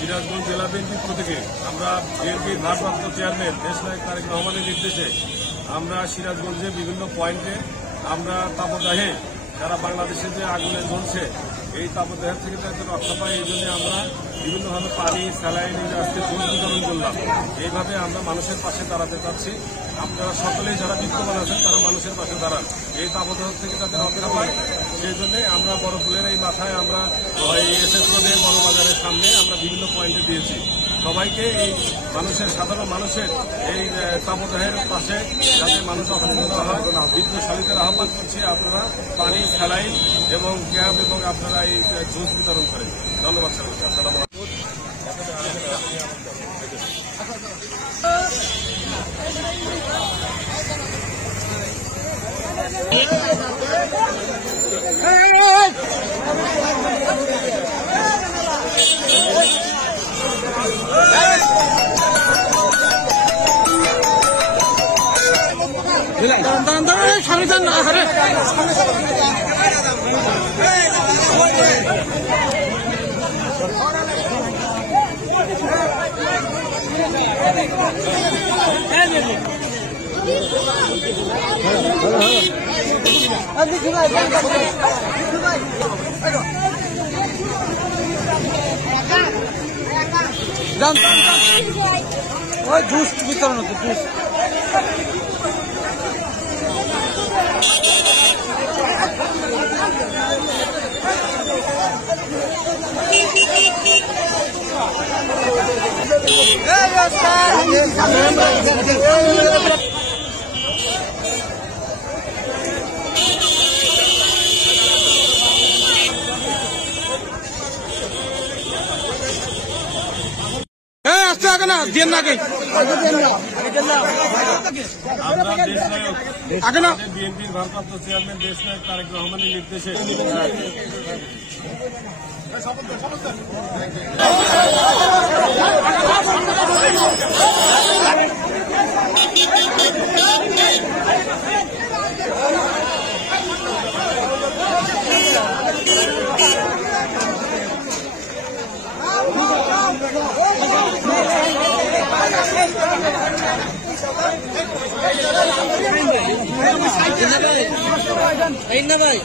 সিরাজগঞ্জ জেলা বিএনপির পক্ষ থেকে আমরা বিএনপির ভারপ্রাপ্ত চেয়ারম্যান দেশনায়ক তারেক রহমানের নির্দেশে আমরা সিরাজগঞ্জে বিভিন্ন পয়েন্টে আমরা তাপদাহে যারা বাংলাদেশে যে আগুনে জ্বলছে এই তাপদাহের থেকে যাতে রক্ষা পায় এই জন্য আমরা বিভিন্নভাবে পানি স্যালাইন আজকে জল বিতরণ করলাম। এইভাবে আমরা মানুষের পাশে দাঁড়াতে চাচ্ছি। আপনারা সকলেই যারা বিত্তমান আছেন তারা মানুষের পাশে দাঁড়ান, এই তাপদাহ থেকে যাতে রক্ষা পায় সেই জন্য আমরা বড়ফুলের এই মাথায় আমরা এসএস রোডের বড় বাজারের সামনে আমরা বিভিন্ন পয়েন্টে দিয়েছি। সবাইকে এই সাধারণ মানুষের এই তাপদাহের পাশে যাতে মানুষ অসুবিধা হয় বিদ্যুৎশালীদের আহ্বান করছি আপনারা পানি স্যালাইন এবং ক্যাব এবং আপনারা এই জুস বিতরণ করেন। ধন্যবাদ সবাইকে। আসসালামু আলাইকুম। জুস বিতরণ হতো জুস বিএনপির ভারপ্রাপ্ত চেয়ারম্যান দেশনায়ক তারেক রহমানের নির্দেশে ভাই